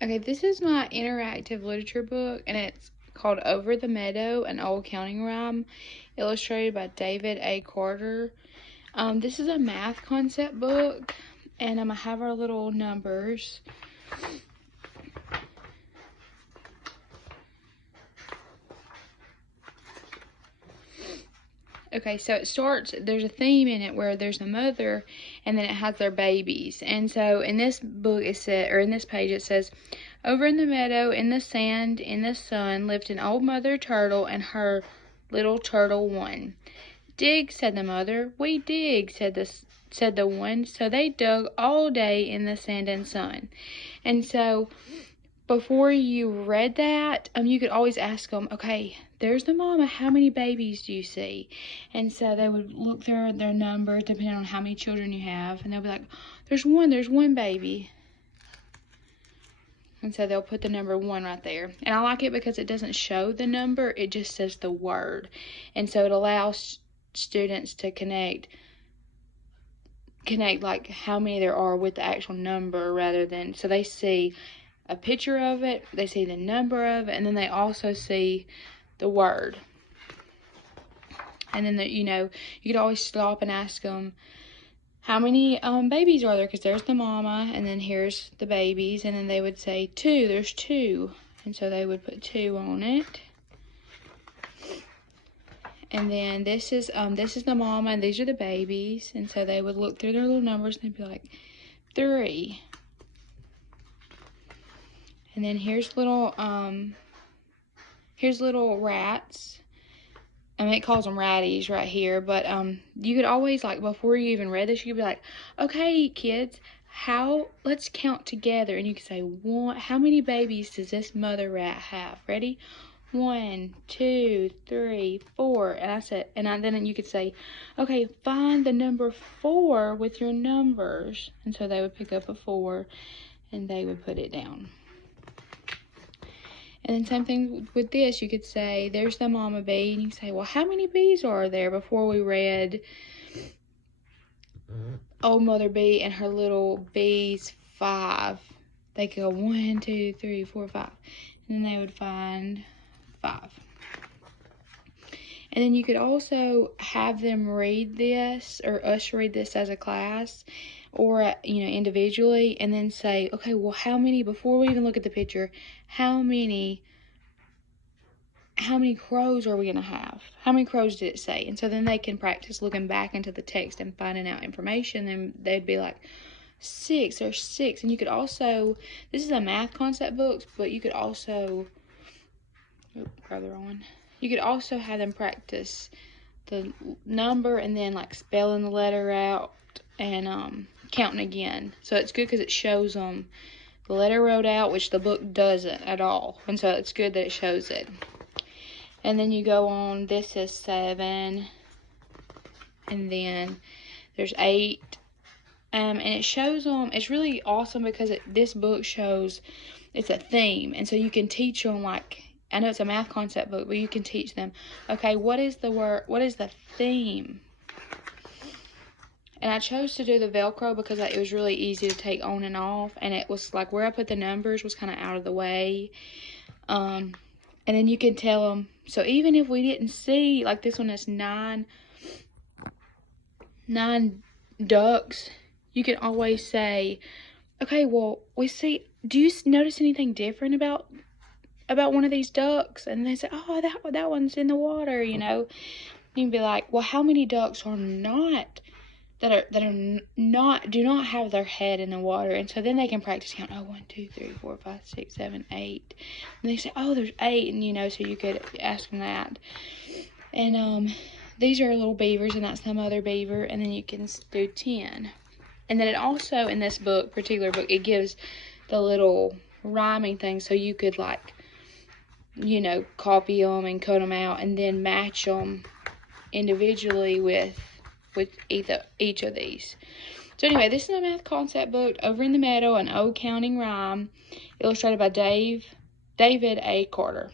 Okay, this is my interactive literature book, and it's called Over the Meadow, an Old Counting Rhyme, illustrated by David A. Carter. This is a math concept book, and I have our little numbers. Okay, so it starts, there's a theme in it where there's a mother and then it has their babies. And so in this book it said, or in this page it says, over in the meadow, in the sand, in the sun, lived an old mother turtle and her little turtle one. Dig, said the mother. We dig, said the one. So they dug all day in the sand and sun. And so before you read that, you could always ask them, okay, there's the mama, how many babies do you see? And so they would look through their numbers depending on how many children you have, and they'll be like, there's one baby. And so they'll put the number 1 right there. And I like it because it doesn't show the number, it just says the word. And so it allows students to connect like how many there are with the actual number, rather than, so they see a picture of it, they see the number of it, and then they also see the word. And then, you could always stop and ask them, how many babies are there? Because there's the mama, and then here's the babies, and then they would say 2, there's 2. And so they would put 2 on it. And then this is the mama, and these are the babies. And so they would look through their little numbers, and they'd be like, 3. And then here's little rats. It calls them ratties right here, but you could always, like, before you even read this, you could be like, okay, kids, let's count together. And you could say, how many babies does this mother rat have? Ready? 1, 2, 3, 4. And then you could say, okay, find the number 4 with your numbers. And so they would pick up a 4 and they would put it down. And then same thing with this, you could say, there's the mama bee, and you say, well, how many bees are there? Before we read old mother bee and her little bees, 5. They could go 1, 2, 3, 4, 5. And then they would find 5. And then you could also have them read this, or us read this as a class, or individually, and then say, okay, well, how many, before we even look at the picture, how many crows are we going to have? How many crows did it say? And so then they can practice looking back into the text and finding out information, and they'd be like, 6, there's 6. And you could also, this is a math concept book, but you could also, grab the wrong one. You could also have them practice the number and then like spelling the letter out and counting again. So it's good because it shows them the letter wrote out, which the book doesn't at all. And so it's good that it shows it. And then you go on, this is 7, and then there's 8. And it shows them, it's really awesome because this book shows, it's a theme. And so you can teach them, like, I know it's a math concept book, but you can teach them, okay, what is the theme? And I chose to do the Velcro because it was really easy to take on and off, and it was like where I put the numbers was kind of out of the way. And then you can tell them, so even if we didn't see, like this one has 9 ducks, you can always say, okay, well, do you notice anything different about one of these ducks? And they say, oh, that one's in the water, You can be like, well, how many ducks are not, do not have their head in the water? And so then they can practice count, 1, 2, 3, 4, 5, 6, 7, 8. And they say, oh, there's 8, and so you could ask them that. And these are little beavers, and that's the mother beaver, and then you can do 10. And then it also, in this particular book, it gives the little rhyming thing, so you could, like, copy them and cut them out and then match them individually with each of these. So anyway, this is a math concept book, Over in the Meadow, an Old Counting Rhyme, illustrated by David A. Carter.